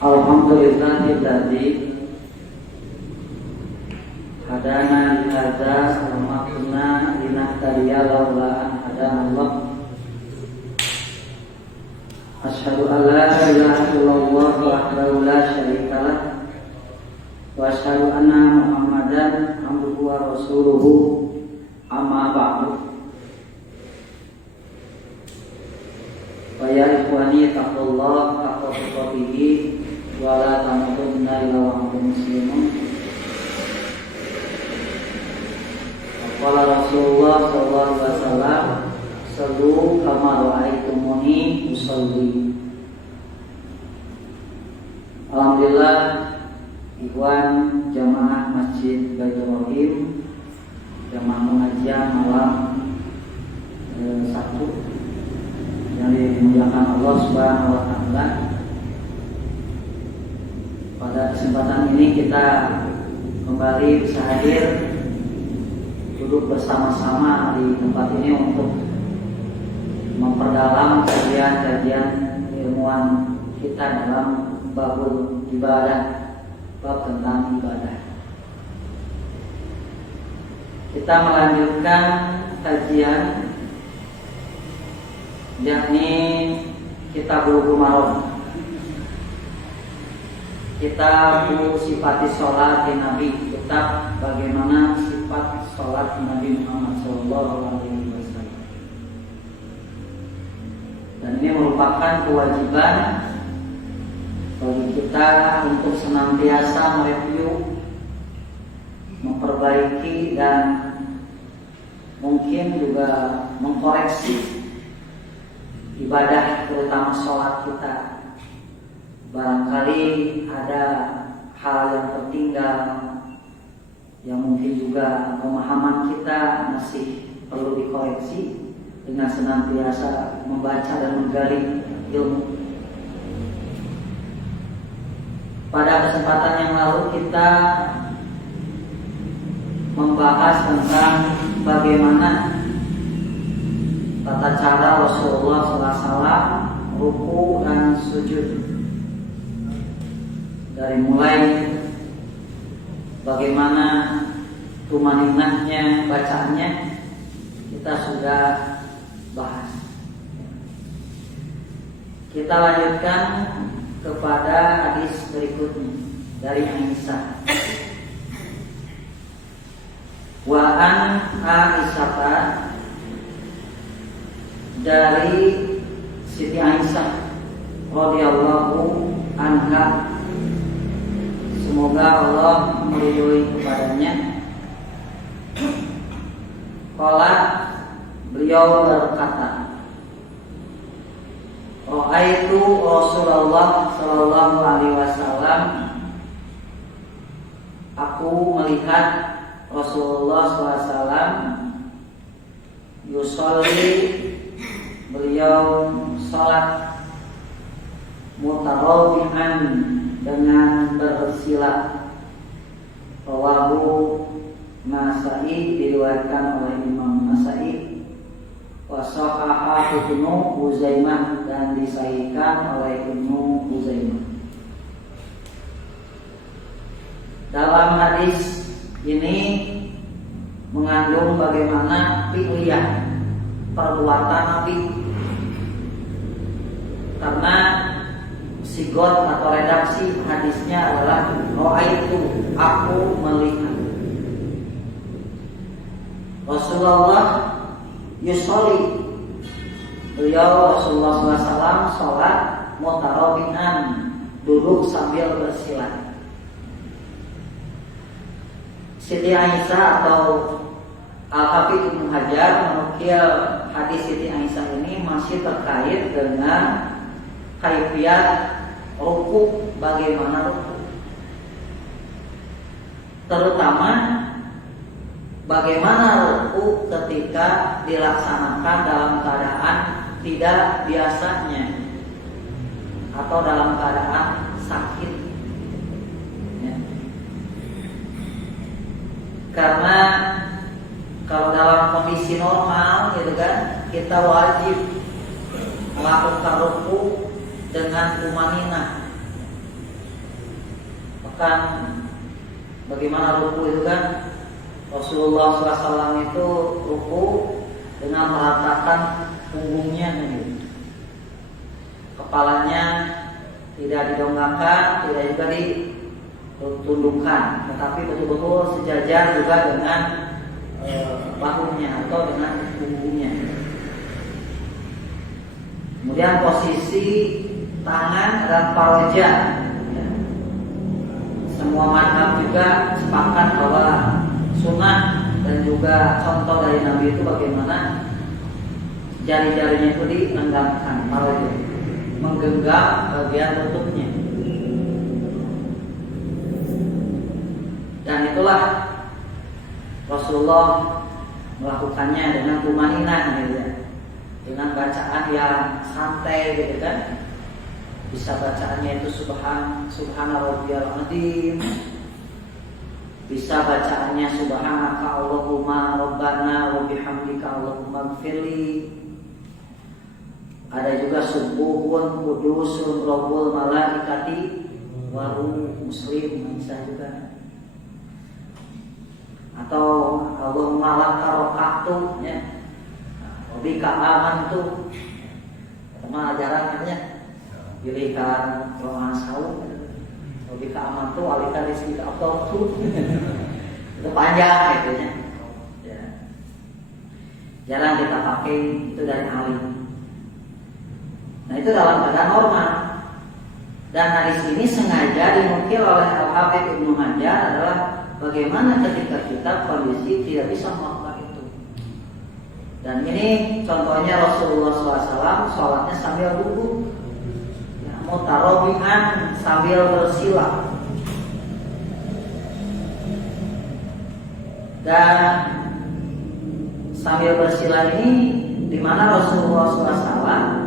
Alhamdulillahilladzi hadana li hadza wa ma kunna linahtadiya laula an hadana Allah. Asyhadu an la ilaha illallah wahdahu la syarika lah wa asyhadu anna Muhammadan abduhu wa rasuluhu, amma ba'du. Wa ya ikhwani taqullaha haqqa tuqatih wa la tamutunna illa wa antum muslimun. Qala Rasulullah sallallahu alaihi wasallam, sallu kama ra'aitumuni usolli. Alhamdulillah, ikhwan jamaah Masjid Baitur Rahim, jamaah pengajian malam Sabtu yang dimuliakan Allah Subhanahu wa taala. Pada kesempatan ini kita kembali bisa hadir duduk bersama-sama di tempat ini untuk memperdalam kajian-kajian ilmuwan kita dalam babul ibadah, bab tentang ibadah. Kita melanjutkan kajian yakni kitab Bulughul Maram, kitab sifati sholat Nabi, kitab bagaimana sifat sholat Nabi Muhammad SAW. Dan ini merupakan kewajiban bagi kita untuk senantiasa mereview, memperbaiki dan mungkin juga mengkoreksi ibadah, terutama sholat kita. Barangkali ada hal yang tertinggal, yang mungkin juga pemahaman kita masih perlu dikoreksi dengan senantiasa membaca dan menggali ilmu. Pada kesempatan yang lalu kita membahas tentang bagaimana tata cara Rasulullah SAW ruku dan sujud, dari mulai bagaimana tumaninahnya, bacaannya kita sudah bahas. Kita lanjutkan kepada hadis berikutnya dari Aisyah. Wa an Aisyah, dari Siti Aisyah radhiyallahu anha, semoga Allah meridhoi kepadanya. Qala, beliau berkata, Ra'aitu Rasulullah sallallahu alaihi wasallam, aku melihat Rasulullah SAW yusolli, beliau sholat mutarawwihan, dengan bersila. Rawahu Nasa'i, diriwayatkan oleh Imam Nasa'i. Wa sahahahu Ibnu Huzaimah, dan disahihkan oleh Ibnu Huzaimah. Dalam hadis ini mengandung bagaimana fi'liyah, perbuatan Nabi, karena sigot atau redaksi hadisnya adalah ra'aitu, aku melihat Rasulullah yusolli, beliau Rasulullah SAW sholat mutarawwihan, duduk sambil bersila. Siti Aisyah atau Al-Hafidz Ibnu Hajar menukil hadis Siti Aisyah ini masih terkait dengan kaifiyat ruku, bagaimana ruku, terutama bagaimana ruku ketika dilaksanakan dalam keadaan tidak biasanya atau dalam keadaan sakit, ya. Karena kalau dalam kondisi normal gitu kan, kita wajib melakukan ruku dengan tumaninah, kan bagaimana ruku itu kan, Rasulullah SAW itu ruku dengan meratakan punggungnya gitu. Kepalanya tidak didongakkan, tidak juga ditundukkan, tetapi betul-betul sejajar juga dengan bahunya atau dengan punggungnya. Kemudian posisi tangan adalah paroja. Ya. Semua mazhab juga sepakat bahwa sunnah dan juga contoh dari Nabi itu bagaimana jari-jarinya itu dilenggamkan, paroja, menggenggam bagian lututnya. Dan itulah Rasulullah melakukannya dengan tumaninah gitu ya. Dengan bacaan yang santai gitu kan. Bisa bacaannya itu subhana rabbiyal azim. Bisa bacaannya subhanaka Allahumma rabbana wa bihamdika Allahumma ighfirli. Ada juga subuhun kudusun rabbul malaikati wa ruh, Muslim bisa juga. Atau Allahumma laka roka'tu ya. Wabika amantu. Teman ajaran katanya pilihkan rohan sawu. Wabika amantu alika rizkika afdaltu. Itu panjang gitu ya. Jarang kita pakai, itu dari alim. Nah itu dalam keadaan normal. Dan hadis ini sengaja dinukil oleh Al-Hafidz Ibnu Hajar adalah bagaimana ketika kita kondisi tidak bisa melakukan itu. Dan ini contohnya Rasulullah SAW sholatnya sambil duduk, ya, mutarobihan sambil bersila. Dan sambil bersila ini dimana Rasulullah SAW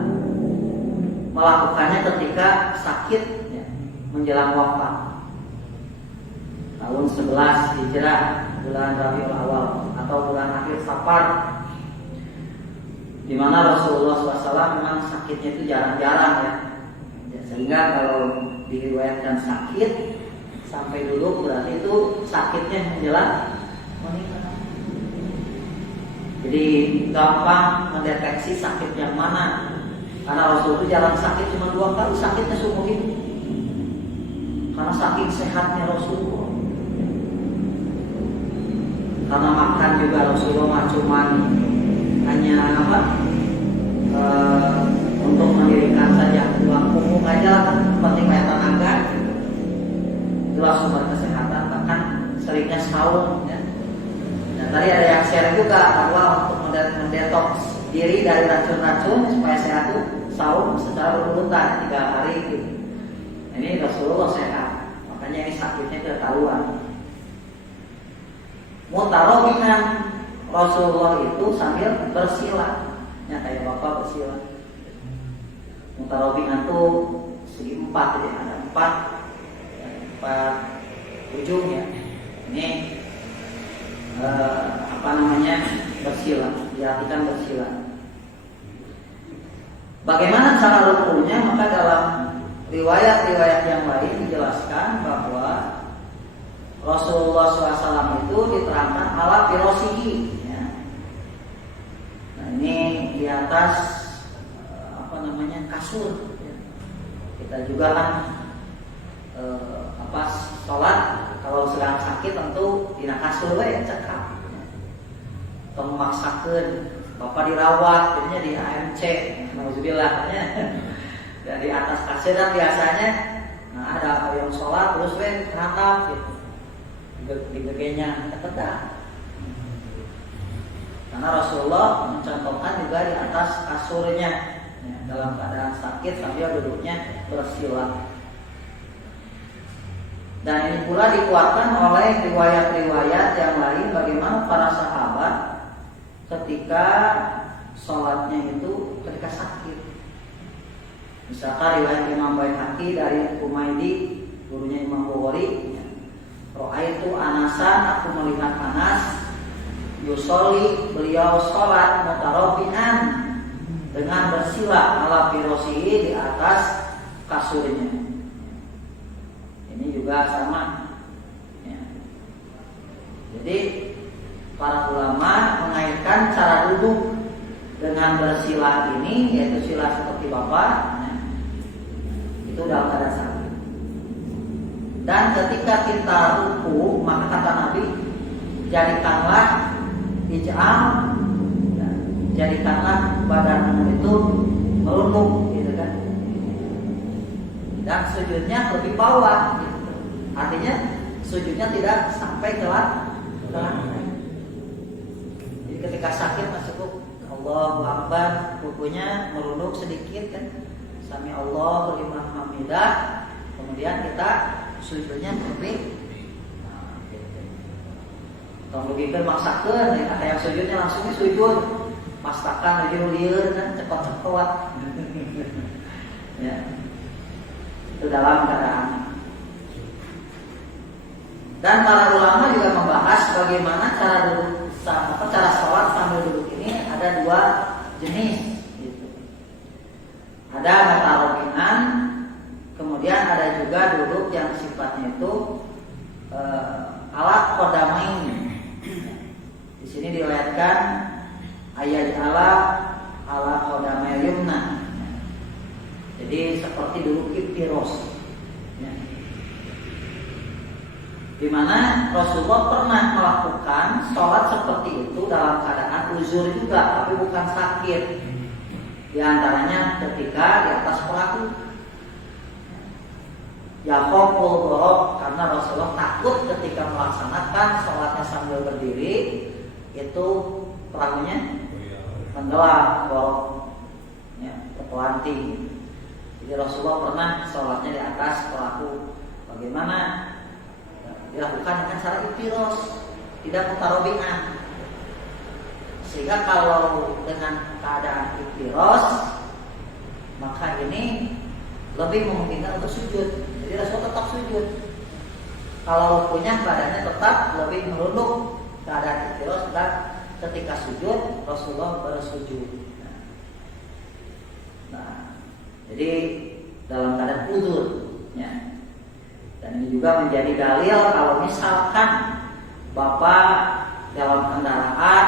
melakukannya ketika sakit ya, menjelang wafat. Tahun 11 Hijrah, bulan Rabiul Awal atau bulan akhir Safar, di mana Rasulullah SAW memang sakitnya itu jarang-jarang ya. Sehingga kalau diriwayatkan sakit sampai dulu berarti itu sakitnya menjelang meninggal. Jadi gampang mendeteksi sakit yang mana. Karena Rasul itu jarang sakit, cuma 2 kali sakitnya seumur hidup. Karena saking sehatnya Rasulullah. Karena makan juga Rasulullah cuma hanya untuk mendirikan saja tulang punggung aja kan penting banyak tenaga. Itulah sumber kesehatan, bahkan seringnya sahur ya. Dan tadi ada yang share juga bahwa untuk mendetoks diri dari racun-racun supaya sehat itu sahur secara berurutan 3 hari gitu. Ini Rasulullah sehat, makanya ini sakitnya ketahuan. Mutarobihan Rasulullah itu sambil bersila, ya kayak bapak bersila. Mutarobihan itu segi 4 jadi ada 4 ujung ya. Ini bersila, diartikan bersila. Bagaimana cara rukunya? Maka dalam riwayat-riwayat yang lain dijelaskan bahwa Rasulullah SAW itu diterangkan ala firasihi ya. Nah ini di atas kasur ya. Kita juga kan sholat kalau sedang sakit tentu dina kasur ya cekap ya. Atau memaksakan bapak dirawat jadinya di AMC nauzubillah ya. Dari atas kasur dan biasanya ada yang sholat terus ratap gitu. Digegenya ketedak. Karena Rasulullah mencontohkan juga di atas kasurnya ya, dalam keadaan sakit sambil duduknya bersila. Dan ini pula dikuatkan oleh riwayat-riwayat yang lain bagaimana para sahabat ketika sholatnya itu ketika sakit. Misalkan riwayat Imam Baihaqi dari Humaydi, gurunya Imam Bukhari, Ro'aitu Anasan, aku melihat Anas yusoli, beliau sholat mutarobihan dengan bersila ala firasihi di atas kasurnya. Ini juga sama. Ya. Jadi para ulama mengaitkan cara duduk dengan bersila ini, yaitu sila seperti Bapak, itu dalam keadaan sakit. Dan ketika kita ruku, maka kata Nabi, jadikanlah ij'al, jadikanlah badanmu itu merunduk, gitu kan. Dan sujudnya lebih bawah, gitu. Artinya sujudnya tidak sampai ke lantai. Jadi ketika sakit masuk Allahu Akbar, rukunya merunduk sedikit kan, sami Allahu liman hamidah, kemudian kita sujudnya lebih. Tong begitu maksakeun yang sujudnya langsungnya sujud. Pastakan liur-liur kan cepet-cepet. Ya. Itu dalam keadaan. Dan para ulama juga membahas bagaimana cara duduk, cara sholat sambil duduk ini ada dua jenis. Gitu. Ada mutarobinan, kemudian ada juga duduk yang sifatnya itu alat qadamain. Di sini diriwayatkan ayat ala qadamai yumna. Jadi seperti duduk iftiros. Ya. Di mana Rasulullah pernah melakukan sholat seperti itu dalam keadaan uzur juga, tapi bukan sakit. Di antaranya ketika di atas perahu. Yaqul borok, karena Rasulullah takut ketika melaksanakan sholatnya sambil berdiri itu perahunya tenggelam, borok, ya, terpelanting. Jadi Rasulullah pernah sholatnya di atas perahu. Bagaimana? Dilakukan dengan cara iftiros, tidak mutarobi'ah. Sehingga kalau dengan keadaan iftiros, maka ini lebih memungkinkan untuk sujud. Jadi Rasulullah tetap sujud. Kalau punya badannya tetap lebih merunduk keadaan iftiros, dan ketika sujud Rasulullah bersujud. Nah, jadi dalam keadaan uzur, ya. Dan ini juga menjadi dalil kalau misalkan Bapak dalam kendaraan,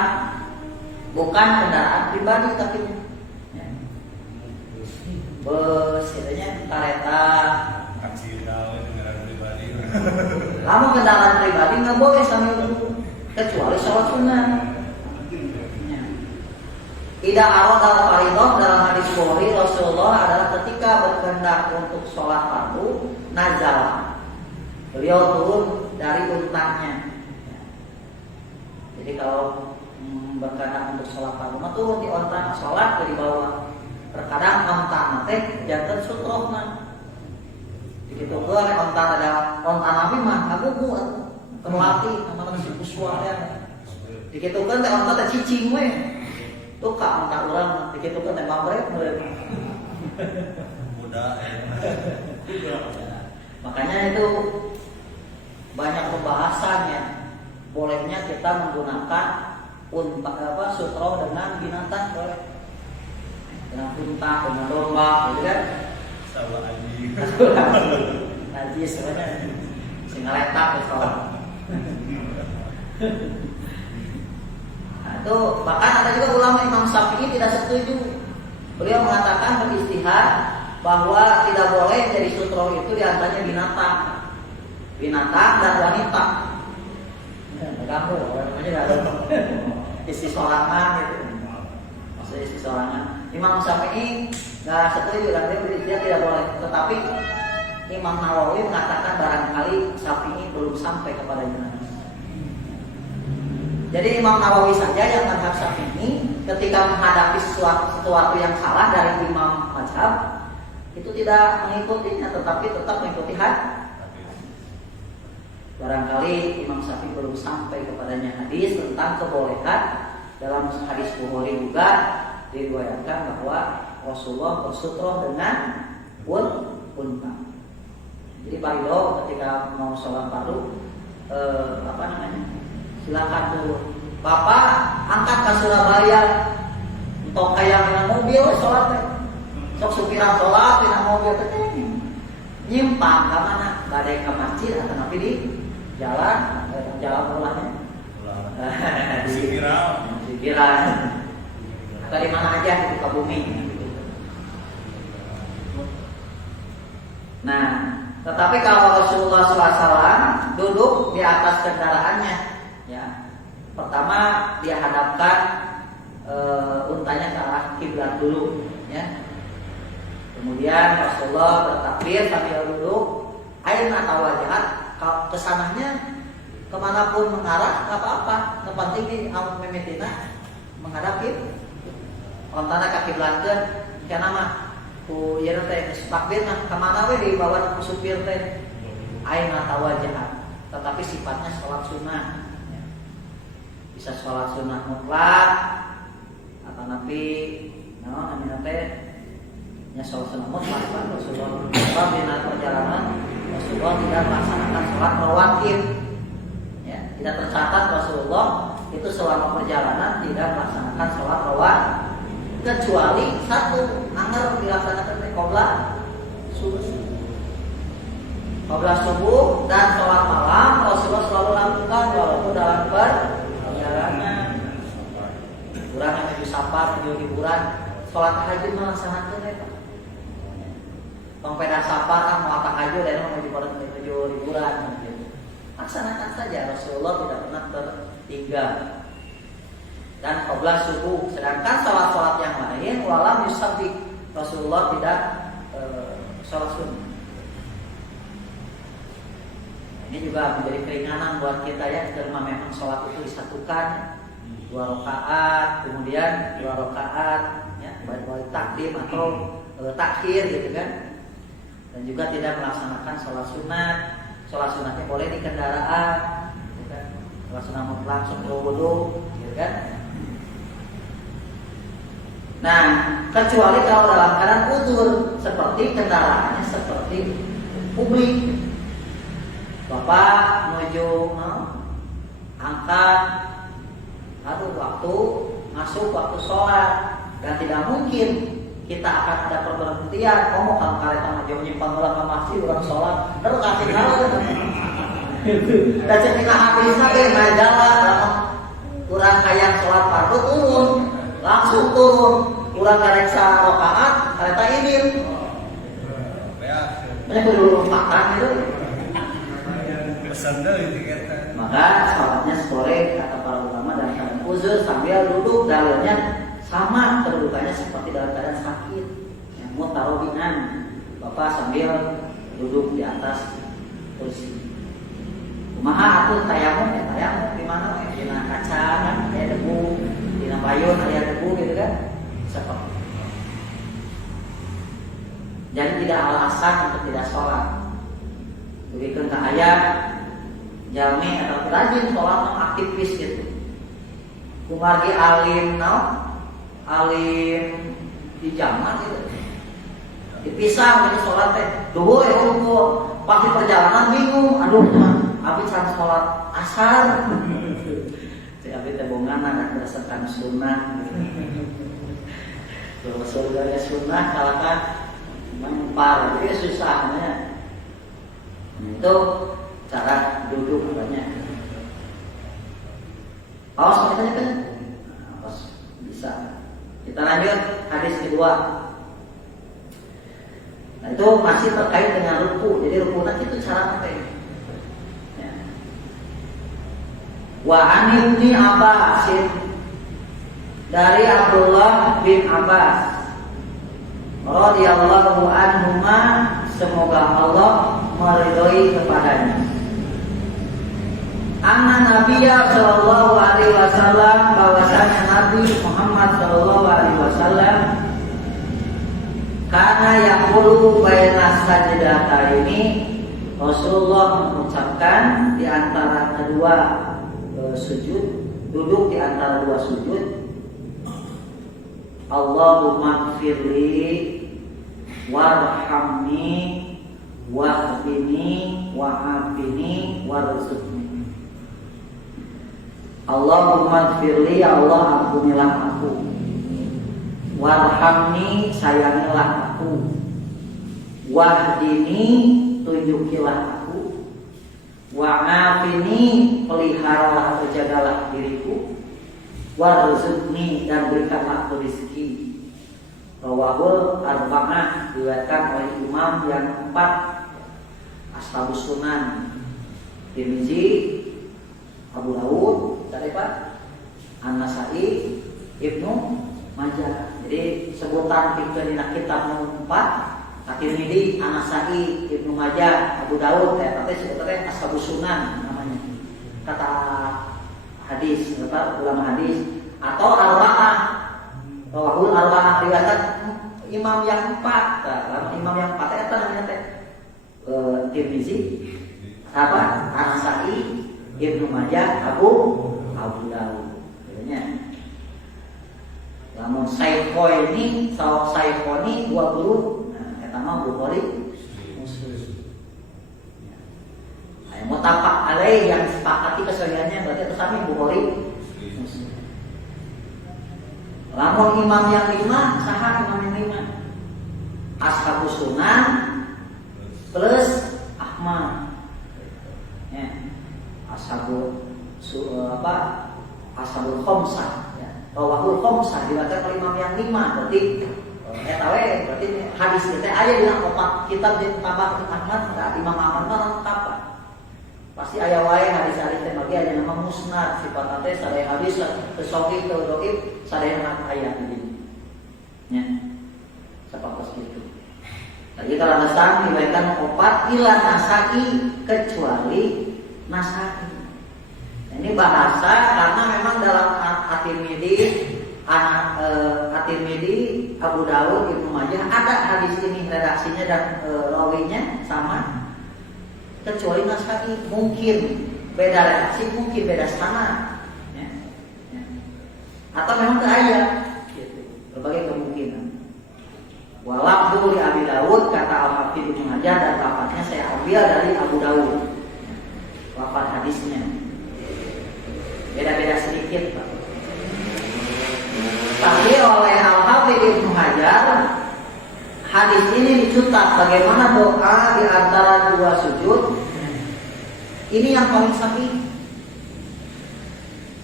bukan kendaraan pribadi tapi ya, bus, katanya kereta, kendaraan pribadi. Kamu kendaraan pribadi nggak boleh sambil duduk, kecuali sholat sunnah. Tidak aradal fardhu, dalam hadis Bukhari Rasulullah adalah ketika berkehendak untuk sholat fardu nazar. Beliau turun dari untanya. Jadi kalau berkehendak untuk sholat fardu mah turun di onta, sholat di bawah. Terkadang onta nanti jantan sutrohna. Begitu ke onta ada onta nabi mah ngagugu kemelati sama si kuswaya. Begitu kan teh onta teh cicing we. Tuh kak onta urang begitu kan teh mabrek muda ya. Makanya itu banyak pembahasannya. Bolehnya kita menggunakan sutro dengan binatang, boleh. Dengan unta, dengan domba, gitu kan? Sama anjing. Najis sebenarnya. Sing ngaletak soal. Nah, itu bahkan ada juga ulama Imam Syafi'i tidak setuju. Beliau mengatakan beristihad bahwa tidak boleh jadi sutro itu diantaranya binatang dan wanita. Terganggu, namanya ada istri sorangan gitu. Maksudnya istri sorangan. Imam Syafi'i nggak setuju dan dia tidak boleh. Tetapi Imam Nawawi mengatakan barangkali Syafi'i belum sampai kepada Yunani. Jadi Imam Nawawi saja yang mazhab Syafi'i ketika menghadapi sesuatu yang salah dari Imam mazhab itu tidak mengikutinya, tetapi tetap mengikuti hadis. Barangkali Imam Syafi'i belum sampai kepadanya hadis tentang kebolehan. Dalam hadis Bukhari juga diriwayatkan bahwa Rasulullah bersutro dengan unta. Jadi parido ketika mau sholat fardu silakan dulu. Bapak angkat ke Surabaya untuk kayak dengan mobil sholat. Sok supiran sholat dengan mobil nyimpang ke mana? nggak ada yang ke masjid atau nanti di jalan ulahnya di pikiran atau di mana aja di muka bumi. Nah, tetapi kalau Rasulullah SAW duduk di atas kendaraannya, ya, pertama dia hadapkan untanya ke arah kiblat dulu, ya. Kemudian Rasulullah bertakbir sambil duduk, aina tawajahat, kesananya kemanapun mengarah nggak apa-apa, yang penting di amun mimitina menghadapi ontana ke kiblatkeun, kana mah ku ieu teh takbir mah kemana we dibawa ku supir teh aina tawajahat, tetapi sifatnya sholat sunnah, ya. Bisa sholat sunnah mutlak atau nabi namanya teh nya sholat sunnah mutlak. Rasulullah bina perjalanan Rasulullah tidak melaksanakan sholat rawatib, ya, tidak tercatat Rasulullah itu selama perjalanan tidak melaksanakan sholat rawatib kecuali satu anggar dilaksanakan qobla subuh dan sholat malam Rasulullah selalu lakukan walaupun dalam perjalanan. Kurang menuju safar, menuju liburan, sholat tahajud melaksanakan itu. Pempeda safar kan mau tahajud dan menuju liburan. Laksanakan saja, Rasulullah tidak pernah tertinggal. Dan qobla subuh, sedangkan sholat-sholat yang lain walam yusabbiq, Rasulullah tidak sholat sunnah. Ini juga menjadi keringanan buat kita, ya, karena memang sholat itu disatukan 2 rakaat, kemudian 2 rakaat, ya, baik takdim atau takhir gitu kan. Dan juga tidak melaksanakan sholat sunat. Sholat sunatnya boleh di kendaraan, gitu kan. Sholat sunat mutlak sebelum wudu, gitu kan. Nah, kecuali kalau dalam keadaan uzur, seperti kendaraannya seperti publik. Bapak menuju angkat, waktu masuk waktu sholat, dan tidak mungkin kita akan ada perberhentian. Mau kalau kareta maju nyimpang ulang ke masjid orang sholat, terus kasih kalau dan cetina habisnya ke majalah, kurang kayak sholat fardu turun, langsung turun, kurang kareksa rokaat, kereta ini, banyak dulu makan itu. Maka sholatnya sore kata para ulama dan keadaan uzur sambil duduk, dalilnya sama kedudukannya seperti dalam keadaan sakit, yang mutarobinan, bapak sambil duduk di atas kursi. Kumaha atuh tayamum, tayamum di mana? Di kaca kan, ada debu, di payun ada debu gitu kan, seperti. Jadi tidak alasan untuk tidak sholat. Begitu ke ayat jami atau rajin sholat aktivis gitu. Kumargi alim alim di zaman gitu. Dipisah dari sholat teh. Duh pasti perjalanan bingung. Aduh, abi can sholat asar. Si abi teh bongana berdasarkan sunnah. Kalau surganya sunnah kalakan mempar, jadi susahnya. Itu cara duduk banyak. Awas kita kan? Awas bisa. Kita lanjut hadis kedua. Nah, itu masih terkait dengan ruku. Jadi ruku nanti itu cara apa ini? Ya. Wa anibni Abbas, dari Abdullah bin Abbas radhiyallahu anhuma, semoga Allah meridhoi kepadanya. Anna Nabiya sallallahu alaihi wasallam, bahwasanya Nabi Muhammad sallallahu alaihi wasallam karena yaqulu baina sajdataini, Rasulullah mengucapkan di antara kedua sujud, duduk di antara dua sujud, Allahumma gfirli warhamni wahdini wa'afini warzuqni. Allahumma gfirli, ya Allah ampunilah aku, warhamni, sayangilah aku, wahdini, tunjukilah Wa'afini, peliharalah atau jagalah diriku. Warzuqni, dan berikanlah aku rezeki. Rawahul arba'ah, diriwayatkan oleh imam yang 4 Ashabus Sunan, Tirmizi, Abu Dawud, An-Nasa'i, Ibnu Majah. Jadi sebutan dina kitab nomor 4 At-Tirmidzi, An-Nasa'i, Ibnu Majah, Abu Dawud, tapi sebetulnya Ashabus Sunan namanya. Kata hadis, ulama hadis atau arba'ah. Rawahul arba'ah, riwayat imam yang 4. Imam yang 4 eta namanya teh Tirmizi, An-Nasa'i, Ibnu Majah, Abu Dawud. Lamun saiko ini, saikoni 20, eta mah Bukhari Muslim. Aya mutafaq alaih yang sepakati kesohihannya berarti itu sami Bukhari Muslim. Lamun imam yang 5, saha imam yang 5? Ashabus Sunan plus Ahmad. Ya. Ashabul Khamsah. Rawahul Khamsah, diriwayatkan oleh imam yang 5. Berarti berarti hadis kita aya dina 4 kitab di tabaq Ahmad, Imam Ahmad lengkap. Pasti aya wae hadis-hadis teh bagi aya nama musnad, sifatna teh sadaya hadis sahih atau dhaif, sadaya aya di dieu. Nya. Sapatos kitu. Tadi kalau nasan diriwayatkan 4 ila Nasa'i, kecuali Nasa'i. Ini bahasa karena memang dalam At-Tirmidzi, Abu Dawud, Ibnu Majah ada hadis ini redaksinya dan rawinya sama, kecuali Nasa'i mungkin beda redaksi, mungkin beda sanad, ya. Atau memang tidak ada, gitu. Berbagai kemungkinan. Walafdu li Abi Dawud, kata Al-Hafidz Ibnu Hajar, dan lafadznya saya ambil dari Abu Dawud, lafadz hadisnya beda-beda sedikit, Pak. Tapi oleh Al-Hafidz Ibnu Hajar, hadis ini dicatat bagaimana doa di antara 2 sujud. Ini yang paling sahih.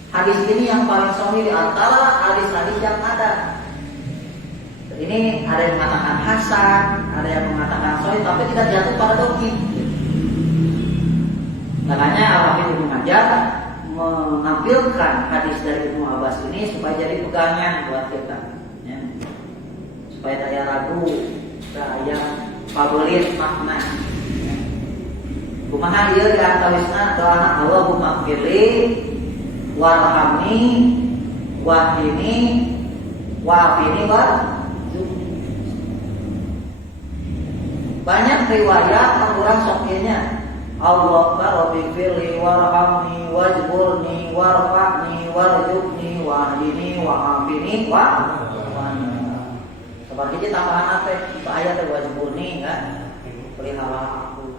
Hadis ini yang paling sahih di antara hadis-hadis yang ada. Ini ada yang mengatakan hasan, ada yang mengatakan sahih, tapi tidak jatuh pada dhaif. Makanya Al-Hafidz Ibnu Hajar menampilkan hadis dari Ibnu Abbas ini supaya jadi pegangan buat kita, ya. Supaya tidak ragu, tidak favorit makna. Kumaha ieu diantawisna doa Allahumma firli warhamni wahdini wa'afini warzuqni. Banyak riwayat orang soknya Allah Rabbi firli warhamni wajburni warfa'ni warzuqni wahdini wa'afini wa'afini. Seperti tambahan apa? Itu ayat wajburni kan? Pelihara aku.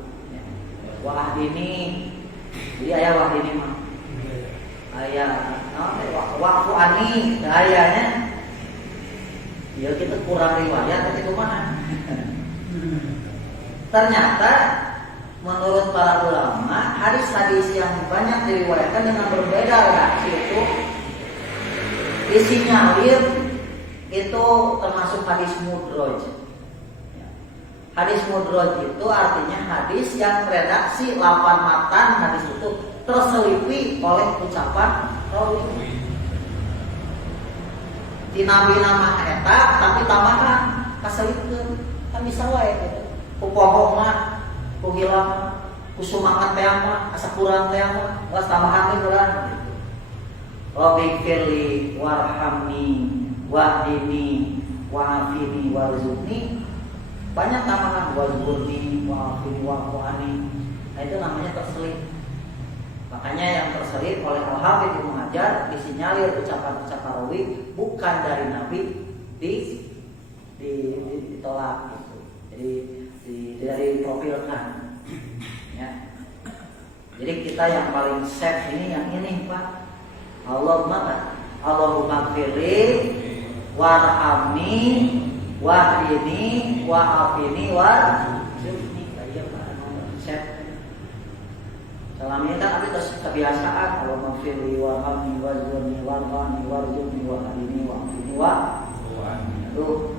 Wahdini. Jadi ayat wahdini mah. Ayat wa'afani ayatnya. Ya kita kurang riwayat tapi kumaha. Ternyata menurut para ulama, hadis-hadis yang banyak diriwayatkan dengan berbeda redaksi itu disinyalir itu termasuk hadis mudroj. Hadis mudroj itu artinya hadis yang redaksi lafaz matan hadis itu terselipi oleh ucapan rawi. Di nabi nama eta tapi tambahan kaselipkeun kan bisa wae gitu. Kupoho mah kuhilang, kusumangat teh mah, asa kurang teh mah, was tambahan teh urang. Rabbi firli warhamni wahdini wa'afini warzuqni. Banyak tambahan warzuqni wa'afini wa'afani. Nah itu namanya terselip. Makanya yang terselip oleh Al-Hafidz Ibnu Hajar disinyalir ucapan-ucapan rawi bukan dari Nabi ditolak gitu. Jadi tidak diprofilkan, ya. Jadi kita yang paling safe ini yang ini, Pak. Allahumma firli warhamni wahdini wa'afini warzuqni. Safe. Selama ini kan tapi terus kebiasaan kalau mafili warhamni wazurni warhamni warjuni wahadini wa'afini tuh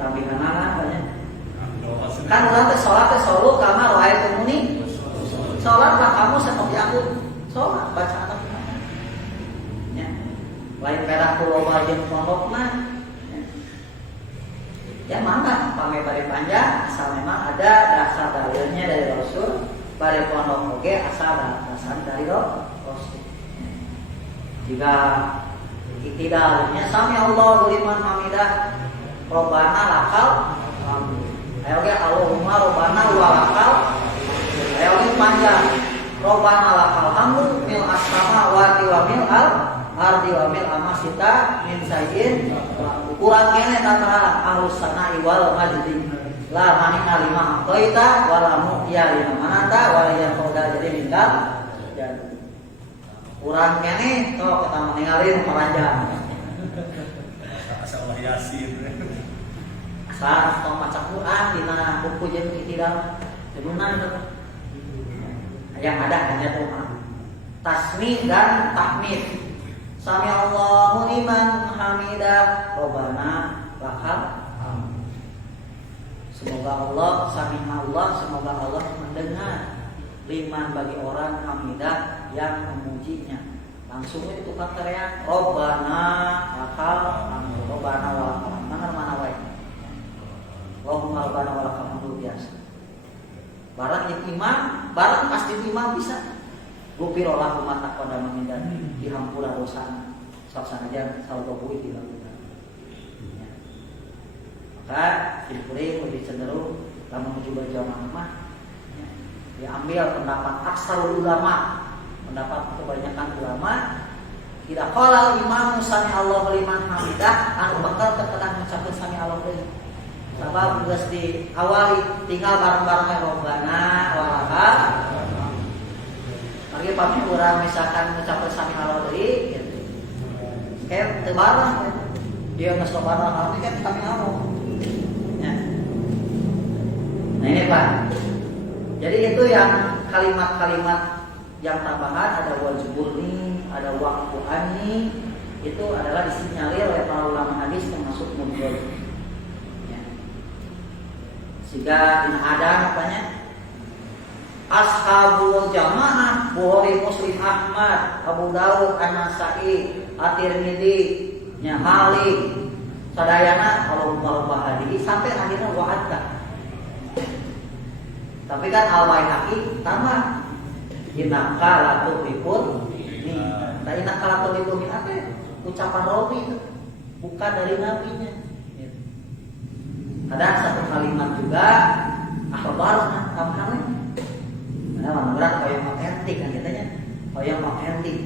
tampilan banyak. Kan orang teh sholat teh solo kamar wae temuni. Sholatlah kamu seperti aku sholat baca Al-Fatihah. Ya. Lain pedah kuloba jeung pondokna. Ya mangga pame bari panjang asal memang ada dasar dalilnya dari Rasul, bari pondok oge asal dasar dari Rasul. Jika iktidalnya sami Allahu liman hamidah Robbana lakal hamd. Ayo ge Allahumma Robbana wa lakal. Ayo ge panjang. Robbana lakal hamd mil as-samawati wa mil al-ardi wa mil amasita min sayyid. Kurang kene tata ahlus sana'i wal majdi. La manina lima aqaita wa la mu'ya lima manata wa la yanfa'uda jadi minggal. Kurang kene tok kita meninggalin panjang. Asal Yasin. Asal tong maca Quran dina buku jeung iktidal. Sebenarnya yang ada hanya doa. Tasmi dan tahmid. Sami Allahu liman hamidah Robbana lakal hamd. Semoga Allah semoga Allah mendengar liman bagi orang hamidah yang memujinya. Langsung itu tukang teriak Robbana lakal hamd. Robbana lakal hamd. Mana wae. Allahumma Robbana lakal hamd biasa. Barang imam, barang pasti imam bisa. Gupirolah umat pada mengindah dihampura dosa. Sok saja saldo bui dilakukan. Ya. Maka dipuri lebih cenderung dalam mencoba jamaah ya, diambil pendapat aksarul ulama, pendapat kebanyakan ulama. Tidak qala imam sami Allahu liman hamidah anu bakal terkadang mengucapkan sami Allahu liman. Sabab geus di awali tinggal bareng-bareng Robbana wa lakal. Lagi pami urang misalkan mengucapkan sami Allahu deui gitu. Kayak teu bareng gitu. Dia geus bareng kan sami Allahu. Ya. Nah ini Pak. Jadi itu yang kalimat-kalimat yang tambahan ada wajibulni, ada waqfu anni itu adalah disinyalir oleh para ulama hadis termasuk mudhar. Ya. Sehingga ada katanya Ashabul Jamaah Bukhari Muslim Ahmad Abu Dawud An-Nasa'i At-Tirmidzi nya Malik sadayana kalau hadis sampai akhirnya wa'adka. Tapi kan Al-Baihaqi tambah innaka la tuhibun ni. Da innaka la tuhibun apa? Ucapan rawi itu bukan dari nabinya. Ada satu kalimat juga akhbarna tamhamin. Nah, berat kayak otentik kan katanya. Kayak otentik.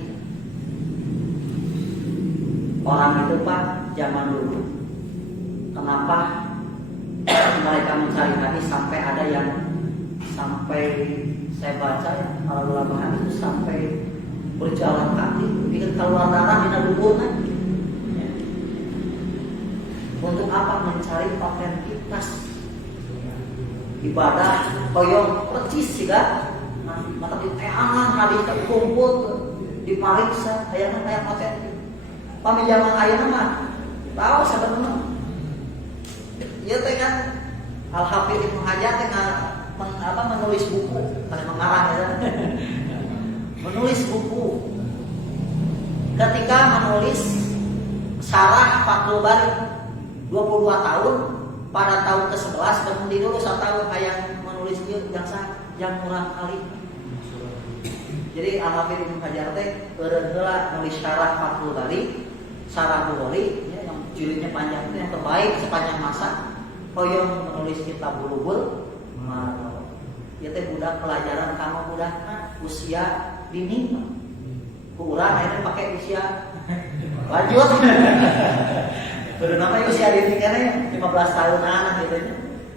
Orang itu Pak zaman dulu. Kenapa mereka mencari hadis sampai ada yang sampai saya baca ya para ulama hadis itu sampai berjalan kaki bikin keluar darah di duburna. Ya. Untuk apa mencari otentitas ibadah koyong percis sih kan? Mata diteangan hadis terkumpul dipariksa hayang otentik. Pami zaman ayeuna mah tahu sebenarnya. Ieu teh kan Al-Hafidz Ibnu Hajar teh menulis buku, kan mengarang ya. Menulis buku. Ketika menulis Syarah Fathul Bari 22 tahun, pada tahun ke-11 berhenti dulu 1 tahun hayang menulis ieu yang murah kali. Jadi Al-Hafidz Ibnu Hajar teh eureun heula nulis Syarah Fathul Bari, Syarah Bukhari ya, yang jilidnya panjang itu yang terbaik sepanjang masa. Hoyong menulis kitab Bulughul Maram. Ieu teh budak pelajaran kamu budak usia dini. Ku urang akhirnya pakai usia lanjut. Kudu nama usia dini kana 15 tahunan gitu nya.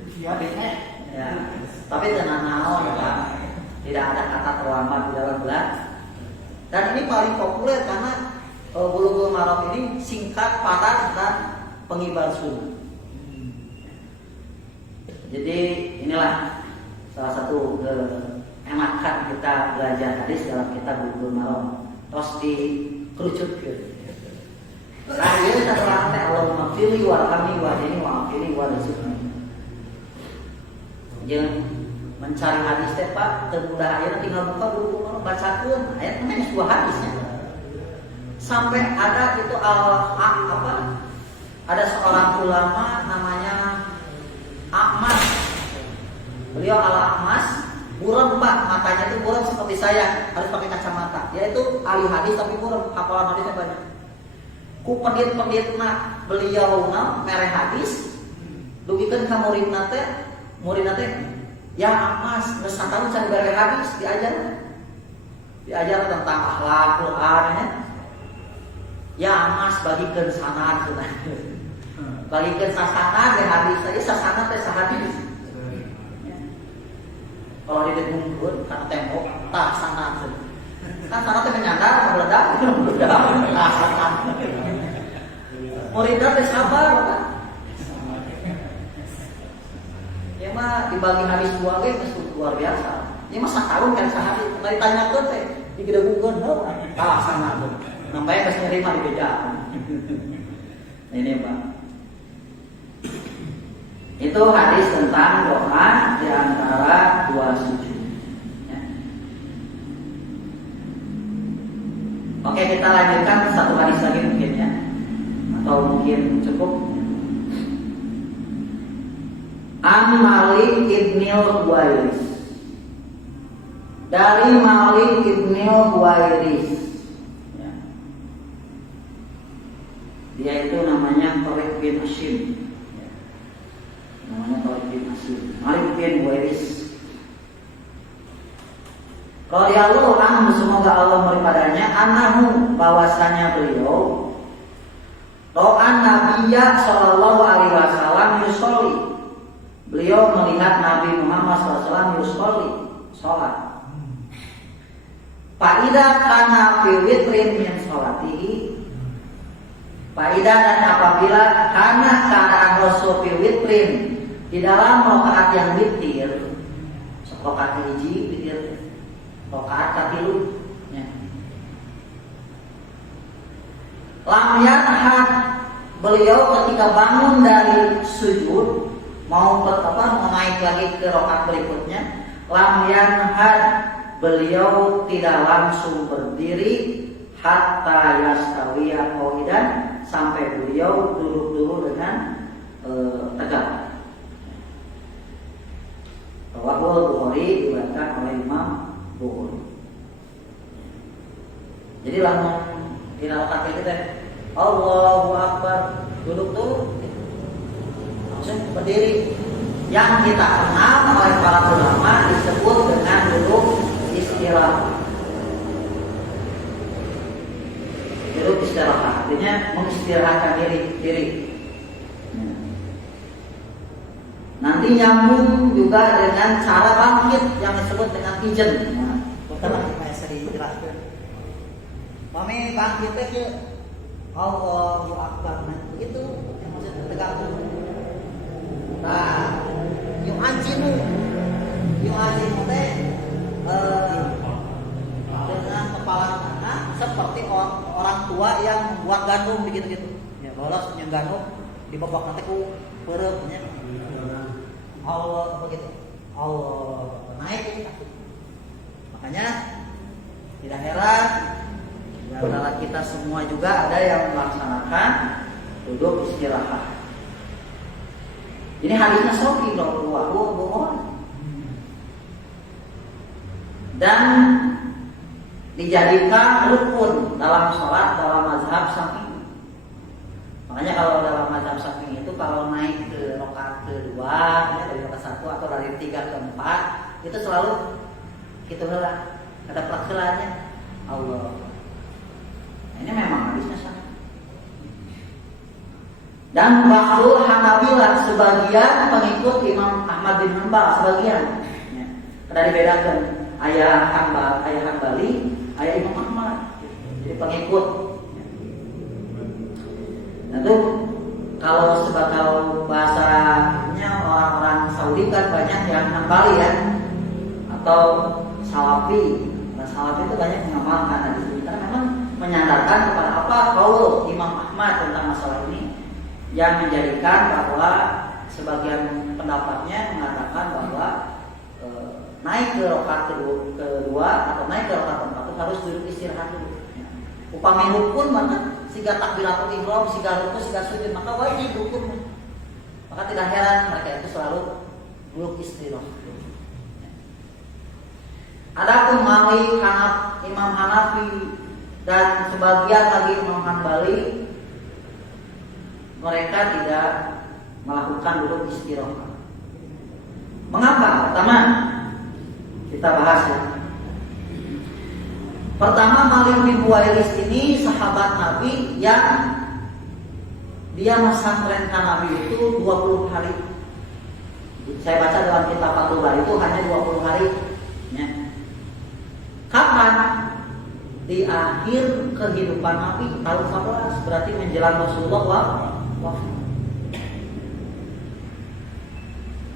Usia dini. Ya. Tapi tenang naon Pak. Tidak ada kata terlambat di dalam bahasa. Dan ini paling populer karena Bulughul Maram ini singkat, padat dan pengibar sunnah. Jadi inilah salah satu enakan kita belajar hadis dalam kitab Bulughul Maram. Terus dikerucutkeun. Nah, ieu terang teh Allahumma fili warhamni wahdini wa'afini warzuqni. Jeung mencari hadis teh Pak, teu mudah aya tinggal buka Bulughul Maram bacakeun. Aya teh sebuah hadisnya. Sampai ada itu ada seorang ulama namanya Ahmad. Beliau Al-Ahmas, buram Pak, matanya itu buram seperti saya, harus pakai kacamata. Yaitu ahli hadis tapi buram, hafalan hadisnya banyak. Ku pendit-penditna beliau mere hadis, dugikeun ka muridna teh, ya Ahmas, geus satahun can bare hadis diajar tentang akhlak Quran ya. Ya Ahmas bagikeun sanad cenah. Bagikeun sasanad ge hadis, tadi sasanad teh sahadis. Kalau didengungkeun kana tembok tah sanad. Kan sanad teh nyandar meledak. Tah sanad. Muridna teh sabar kan. Ya mah dibagi hadis dua ge geus luar biasa. Ya mah satahun kan sahadis. Tadi ditanyakeun teh digedegungkeun heuh. Tah sanad. Namanya pas nerima di beda. Ini Pak. Itu hadis tentang doa di antara dua sujud. Ya. Oke, kita lanjutkan satu hadis lagi mungkin ya, atau mungkin cukup. An Malik ibnil Huwairis. Dari Malik ibnil Huwairis. Dia itu namanya Tariq bin Hashim. Namanya Tariq bin Hashim. Malik bin Huwairis. Radhiyallahu anhu, semoga Allah meridai padanya, annahu, bahwasanya beliau ro'an Nabiyya sallallahu alaihi wasallam yusolli. Beliau melihat Nabi Muhammad sallallahu alaihi wasallam yusolli, salat. Fa idza kana fi witrin min salatihi. Faidah dan apabila karena keadaan Rasul witrin di dalam rakaat yang witir, rakaat hiji witir, rakaat katilu, ya. Lam yanhad, beliau ketika bangun dari sujud mau naik lagi ke rakaat berikutnya, lam yanhad, beliau tidak langsung berdiri hatta yastawiya qaidan, sampai beliau duduk dulu dengan tegak. Rawahul Bukhari, diriwayatkan oleh Imam Bukhari. Jadi langsung di rakaat kita Allahu Akbar, duduk dulu, langsung berdiri. Yang kita kenal oleh para ulama disebut dengan duduk istirahat. Duduk istirahat, artinya mengistirahatkan diri. Nanti nyambung juga dengan cara bangkit yang disebut dengan ijen. Nah, betul lah yang saya dijelaskan. Kami bangkit itu Allahu Akbar, itu yang maksudnya tegak. Nah, yung anjimu teh dengan kepala tangan seperti orang tua yang membuat gandum begitu. Ya, bolos yang gandum dibobok nanti ku peureup nya. Allah begitu. Allah naik kaki. Makanya tidak heran di antara kita semua juga ada yang melaksanakan duduk istirahat. Ini hadisnya sahih Bukhari. Dan dijadikan rukun dalam sholat dalam mazhab Syafi'i. Makanya kalau dalam mazhab Syafi'i itu kalau naik ke rakaat kedua, ya, dari rakaat satu atau dari 3 ke 4, itu selalu gitu lah, ada pelaksananya Allah. Nah, ini memang hadisnya sahih. Dan Ba'dul Hanabilah, sebagian pengikut Imam Ahmad bin Hanbal, sebagian. Ya, ada dibedakan ayah Hanbali, ayah Imam Ahmad. Jadi pengikut. Nah itu kalau bahasanya orang-orang Saudi kan banyak yang Hanbali ya, atau Salafi. Nah, Salafi itu banyak mengamalkan hadis ini karena memang menyandarkan kepada apa kaul Imam Ahmad tentang masalah ini, yang menjadikan bahwa sebagian pendapatnya mengatakan bahwa naik ke rakaat kedua atau naik ke rakaat keempat itu harus duduk istirahat dulu. Upami rukun mana siga takbiratul ihram, siga rukun, siga sujud, maka wajib rukun. Maka tidak heran mereka itu selalu duduk istirahat. Adapun Malik, Imam Hanafi dan sebagian lagi Imam Hanbali, mereka tidak melakukan duduk istirahat. Mengapa? Pertama, kita bahas ya. Pertama, Malik bin Huwairis ini sahabat Nabi yang dia mesantrenkan Nabi itu 20 hari. Saya baca dalam kitab Fathul Bari itu hanya 20 hari. Ya. Kapan? Di akhir kehidupan Nabi tahun 11, berarti menjelang Rasulullah wafat.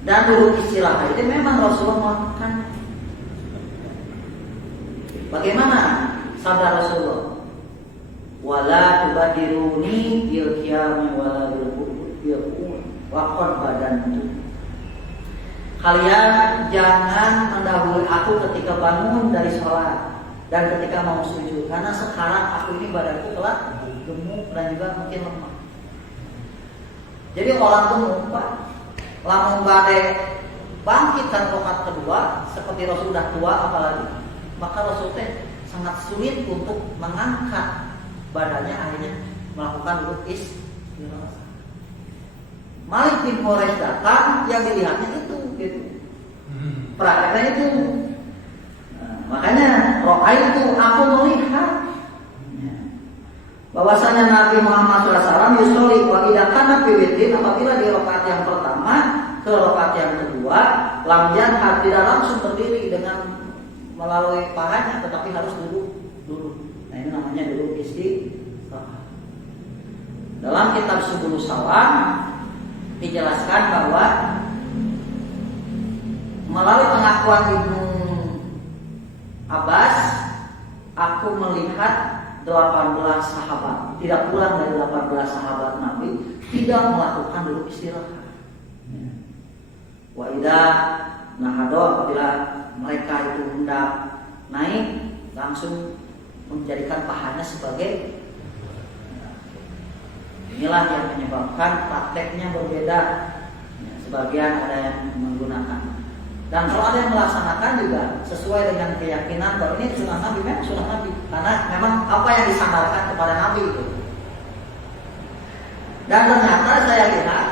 Dan duduk istirahat itu memang Rasulullah melakukan. Bagaimana sabda Rasulullah? Wala tubadiruni bil qiyami wala bil qu'ud waqad badantu. Kalian jangan mendahului aku ketika bangun dari sholat dan ketika mau sujud, karena sekarang aku ini badanku telah gemuk dan juga mungkin lemah. Jadi orang gemuk Pak, lamun bade bangkitkan rakaat kedua seperti Rasul sudah tua apalagi, maka Rasul teh sangat sulit untuk mengangkat badannya, akhirnya melakukan duduk istirahat. Malik bin Huwairis datang, yang dilihatnya itu gitu. Prakteknya itu. Nah, makanya roa itu aku melihat bahwasanya Nabi Muhammad SAW yusoli wa idza kana fi witrin, apabila di rakaat yang pertama ke rakaat yang kedua lam yanhad, tidak langsung berdiri dengan melalui pahanya, tetapi harus duduk. Nah, ini namanya duduk istirahat. Dalam kitab Subul Salam dijelaskan bahwa melalui pengakuan Ibnu Abbas, aku melihat 18 sahabat, tidak kurang dari 18 sahabat Nabi tidak melakukan duduk istirahat. Wa idza nahado, apabila mereka itu hendak naik, langsung menjadikan pahanya sebagai. Inilah yang menyebabkan prakteknya berbeda. Sebagian ada yang menggunakan. Dan kalau ada yang melaksanakan juga sesuai dengan keyakinan bahwa ini sunnah Nabi, memang sunnah Nabi, karena memang apa yang disandarkan kepada Nabi itu. Dan ternyata saya lihat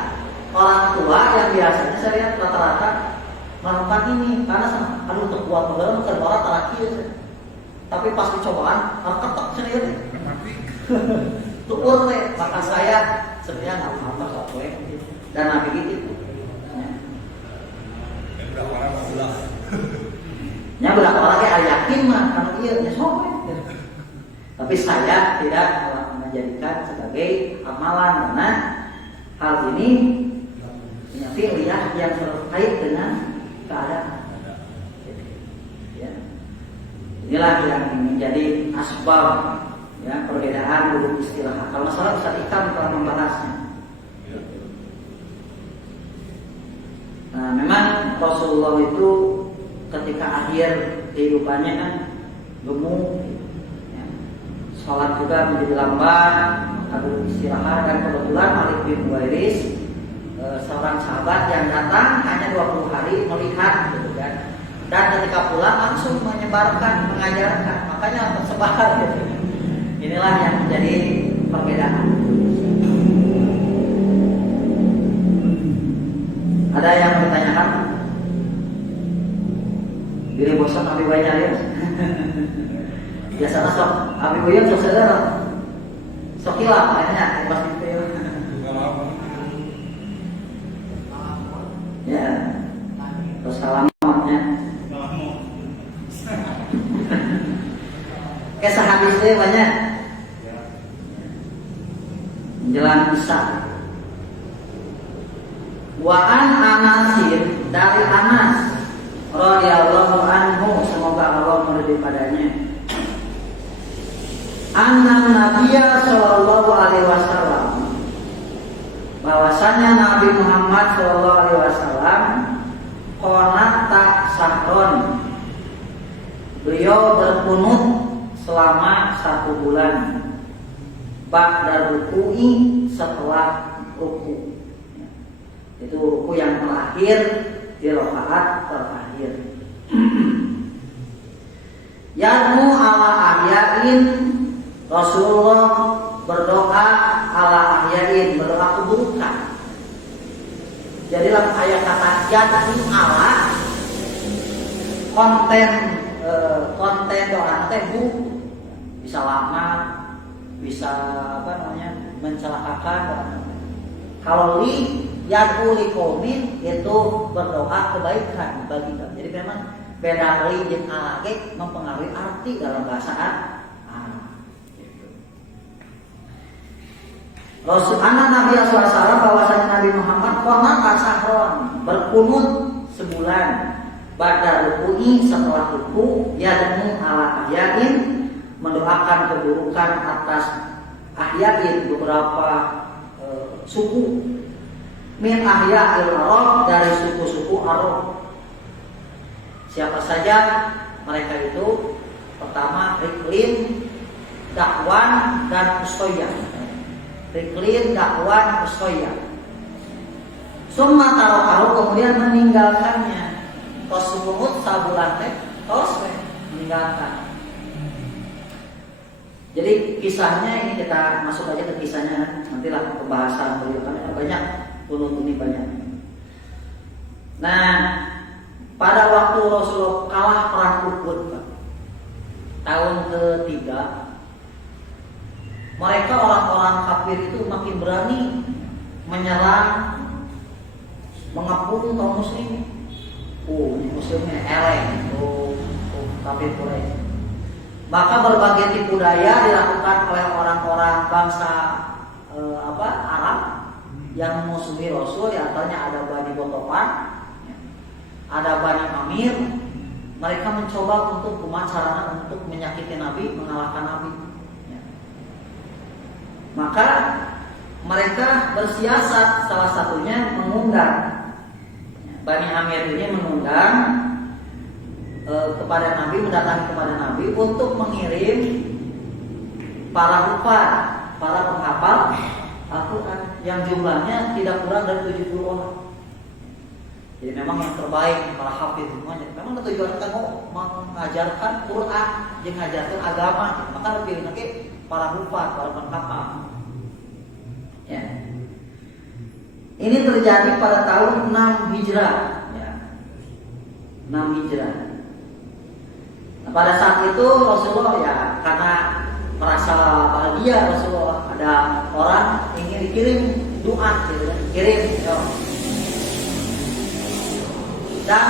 orang tua yang biasanya saya lihat rata-rata melakukan ini karena aduh terkuat banget bukan orang terakhir. Tapi pas dicobaan, ketok sendiri. Tuur deh, maka saya sebenarnya nggak apa-apa kok, dan Nabi gitu. Ya berapa orang kayak yakin mah karena iya ya soalnya. Tapi saya tidak menjadikan sebagai amalan karena hal ini punya fi'liyah yang terkait dengan keadaan. Ya. Inilah yang menjadi asbab ya perbedaan duduk istirahat. Kalau masalah Ustaz Ikam telah membahasnya. Nah, memang Rasulullah itu ketika akhir kehidupannya kan gemuk, ya. Sholat juga menjadi lambat, duduk istirahat, dan kebetulan Malik bin Huwairis seorang sahabat yang datang hanya 20 hari melihat gitu kan. Dan ketika pulang langsung menyebarkan, mengajarkan, makanya tersebar gitu. Inilah yang menjadi perbedaan. Ada yang bertanyakan? Diri bosan Abi Bayar ya? Biasanya sok Abi Bayar sok saudara. Sok hilang kayaknya pas itu. Ya. Terus alamatnya. Kisah hadisnya banyak. Menjelang Isya. Wa an Anasin, dari Anas radhiyallahu anhu, semoga padanya. Anna Nabiya Sallallahu Alaihi Wasallam, bahwasanya Nabi Muhammad Sallallahu Alaihi Wasallam qanata sahron, beliau berkunut selama 1 bulan. Ba'da ruku'i, setelah ruku. Itu ruku yang terakhir di rakaat terakhir. Yarmu ala ahyain, Rasulullah berdoa ala ahyain, berdoa keburukan. Jadi dalam ayat kata yarmu ala, konten doa teh buruk, bisa lama, bisa mencelakakan. Kalau li yad'u liqaumin, itu berdoa kebaikan bagi kami. Jadi memang beda li jeung ala ge mempengaruhi arti dalam bahasa Arab. Rasul Nabi sallallahu alaihi wasallam, bahwasanya Nabi Muhammad qanata sahron, berkunut sebulan. Ba'da ruku'i, setelah ruku, yad'u ala ahyain, mendoakan keburukan atas ahyain, beberapa suku. Min ahya'il Arab, dari suku-suku Arab. Siapa saja mereka itu? Pertama Riklin, Dakwan, dan Ustoya. Riklin, Dakwan, Ustoya. Summa tarokahu, kemudian meninggalkannya. Tos sumut sabulan teh, tos meninggalkan. Jadi kisahnya ini kita masuk aja ke kisahnya, nantilah pembahasan beliau karena banyak, kunut ini banyak. Nah, pada waktu Rasulullah kalah perang Uhud, tahun ketiga, mereka orang-orang kafir itu makin berani menyerang, mengepung kaum muslimin. Ini muslimnya eleng, kafir Quraisy. Maka berbagai tipu daya dilakukan oleh orang-orang bangsa Arab yang memusuhi Rasul. Di antaranya ada Bani Ghatafan, ada Bani Amir. Mereka mencoba untuk sarana untuk menyakiti Nabi, mengalahkan Nabi. Maka mereka bersiasat, salah satunya mengundang, Bani Amir ini mengundang kepada Nabi, mendatangi kepada Nabi untuk mengirim para hufaz, para penghafal Al-Quran yang jumlahnya tidak kurang dari 70 orang. Jadi memang yang terbaik para hafiz semuanya. Memang tujuan kita mau mengajarkan Quran, mengajarkan agama, maka lebih lagi para hufaz, para penghafal. Ya. Ini terjadi pada tahun 6 Hijrah, ya. 6 Hijrah. Nah, pada saat itu Rasulullah ya karena merasa bahagia, Rasulullah ada orang ingin dikirim doa, gitu, kirim. Ya. Dan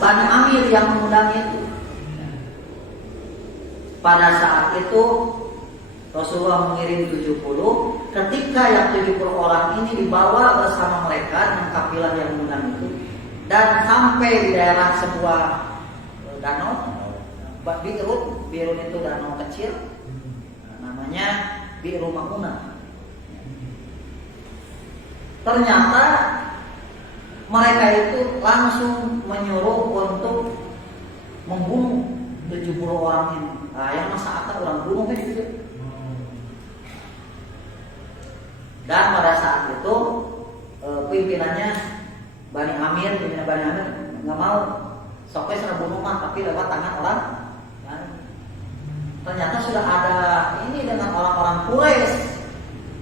Bani Amir yang mengundang itu. Pada saat itu Rasulullah mengirim 70. Ketika yang 70 orang ini dibawa bersama mereka dengan kafilah yang mengundang itu, dan sampai di daerah sebuah danau, Birun itu danau kecil, namanya Biru Maunah. Ternyata mereka itu langsung menyuruh untuk membunuh 70 orang ini. Nah, yang masa akal orang bunuh kan gitu. Dan pada saat itu pimpinannya Bani Amir nggak mau, soknya sudah bunuh mah tapi lewat tangan orang. Dan ternyata sudah ada ini dengan orang-orang Quraisy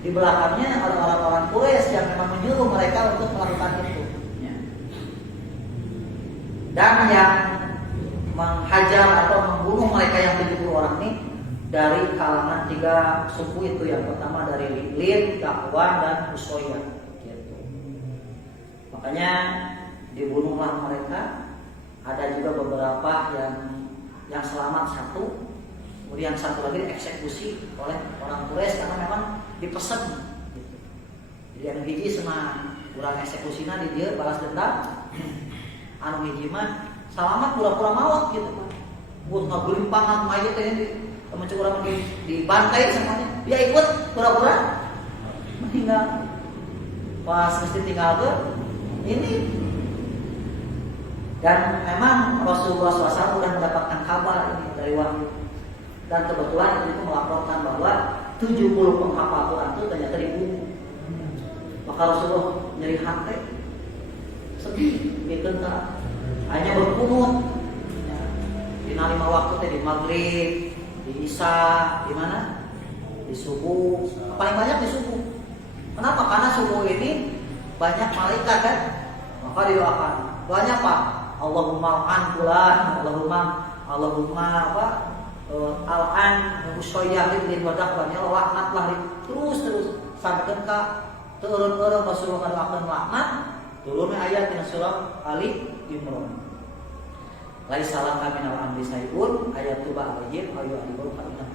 di belakangnya, orang-orang Quraisy yang memang menyuruh mereka untuk melakukan itu. Dan yang menghajar atau membunuh mereka yang 70 orang ini dari kalangan 3 suku itu. Yang pertama dari Riklin, Dakwan, dan Ustoya, gitu. Makanya dibunuhlah mereka. Ada juga beberapa yang selamat satu, kemudian satu lagi dieksekusi oleh orang Quraisy karena memang dipesan, gitu. Jadi anu hiji sama kurang eksekusinya di dia balas dendam, anu hiji mah selamat pura-pura maut gitu kan. Gua nggak gelimpangan mayat ini teman orang dibantai semuanya. Dia ikut pura-pura meninggal. Pas mesti tinggal ke ini. Dan memang Rasulullah SAW sudah mendapatkan kabar ini dari wahyu. Dan kebetulan itu melaporkan bahwa 70 penghafal Quran itu ternyata dibunuh. Maka Rasulullah nyeri hati, sedih, gitu kan. Hanya berkunut. Di 5 waktu teh di maghrib, di isya, di mana? Di subuh. Paling banyak di subuh. Kenapa? Karena subuh ini banyak malaikat kan? Maka didoakan. Doanya apa? Allahumma anfulan, Allahumma apa? Al-an musyayyidin lil wadaq ya laknatlah terus sampai ke turun-turun Rasulullah akan laknat turunnya ayat di surah Ali Imran. Laisa laka minal amri sayun ayat tuba alaihim ayu alibul fa'inah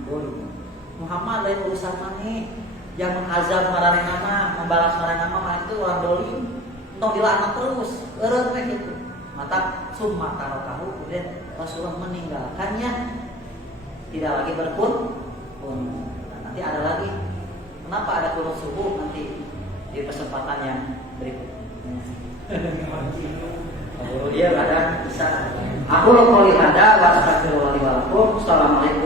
Muhammad lain urusan maneh yang mengazab marane nama membalas marane nama mah itu orang dolim entong dilaknat terus eureun we kitu. Mata summa tahu kemudian Rasulullah meninggalkannya, tidak lagi berkunut. Nah, nanti ada lagi. Kenapa ada kunut subuh nanti di kesempatan yang berikutnya. Iya ada bisa. Aku lo lihat ada wa astagfirullahaladzim. Assalamualaikum.